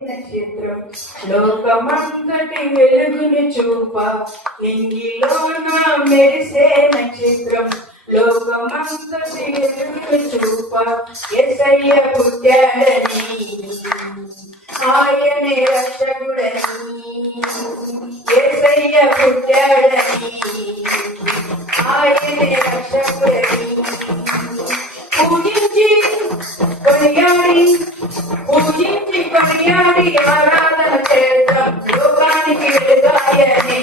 నక్షత్రం లోకమంతటి వెలుగుని చూప నింగిలోన మెరిసే నక్షత్రం లోకమంతటి వెలుగుని చూప యేసయ్య పుట్టాడని ఆయనే రక్షకుడని యేసయ్య పుట్టాడని ఆయనే రక్షకుడని పూజించి కొనియాడి ఆరాధన చేద్దాం లోకానికి వెలుగాయని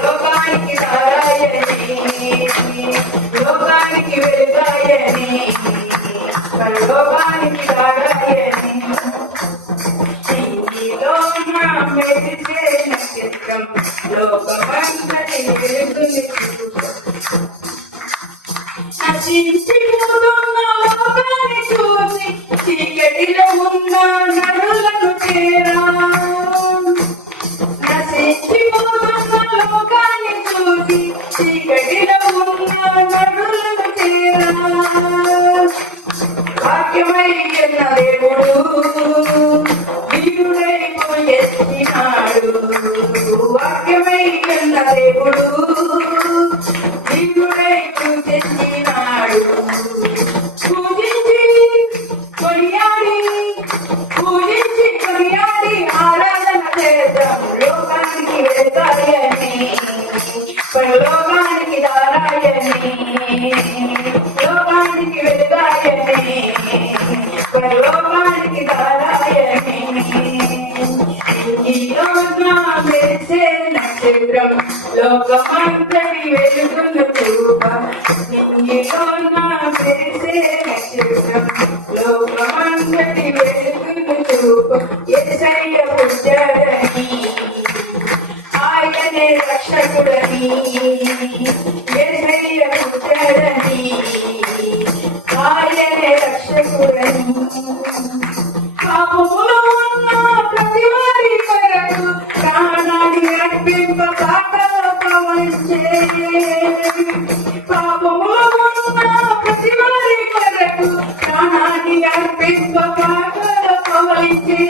లోకానికి దారాయని లోకానికి వెలుగాయని లోకానికి దారాయని మెరిసే నక్షత్రం లోకమంతటి వెలుగుని నశించిపోతున్న లోకాన్ని చూసి చీకటిలో ఉన్న నరులను చేరా నశించిపోతున్న లోకాన్ని చూసి చీకటిలో ఉన్న నరులను చేరా వాక్యమై ఎన్న దేవుడు వీరుడై ఎత్తినాడు వాక్యమై ఎన్న దేవుడు వీరుడై తెచ్చినాడు పూజించి కొనియాడి ఆరాధన చేద్దాం లోకానికి వెలుగాయని లోకానికి దారాయని లోకానికి వెలుగాయని లోకానికి దారాయని మెరిసే నక్షత్రం లోకమంతటి వెలుగును చూప నింగిలోన మెరిసే నక్షత్రం లోకమంతటి వెలుగును చూప యేసయ్య పుట్టాడని ఆయనే రక్షకుడని యేసయ్య పుట్టాడని ఆయనే రక్షకుడని పాపములో ఉన్న ప్రతి వారి కొరకు ప్రాణాన్ని అర్పింప పాటలో పవనించే పాపములో ఉన్న ప్రతి వారి కొరకు ప్రాణాన్ని అర్పింప పాటలో పవనించే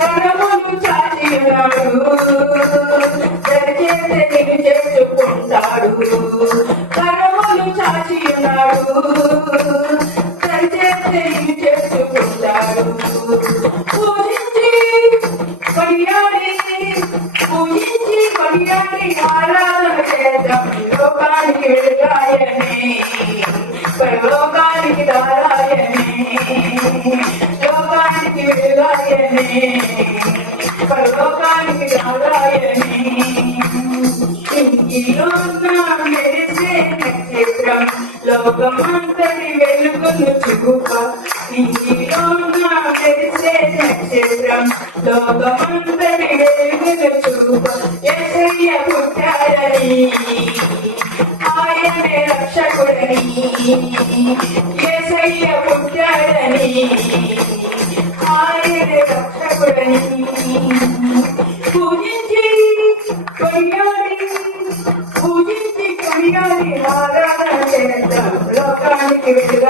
కరములు చాచినాడు దరిచేస్తే నిన్ను చేసుకుంటాడు కరములు చాచినాడు దరిచేస్తే నిన్ను చేసుకుంటాడు పూజించి కొనియాడి ఆరాధన చేద్దాం లోకానికి వెలుగాయని లోకానికి దారాయని లోకానికి వెలుగాయని లోకానికి దారాయని మెరిసే నక్షత్రం లోకమంతటి వెలుగును చూప ఇంగిలోన మెరిసే నక్షత్రం లోకమంతటి వెలుగును చూప యేసయ్య పుట్టాడని ఆయనే రక్షకుడని యేసయ్య పుట్టాడని ఆయనే రక్షకుడని పూజించి కొనియాడి ఆరాధన చేద్దాం లోకానికి వెలుగా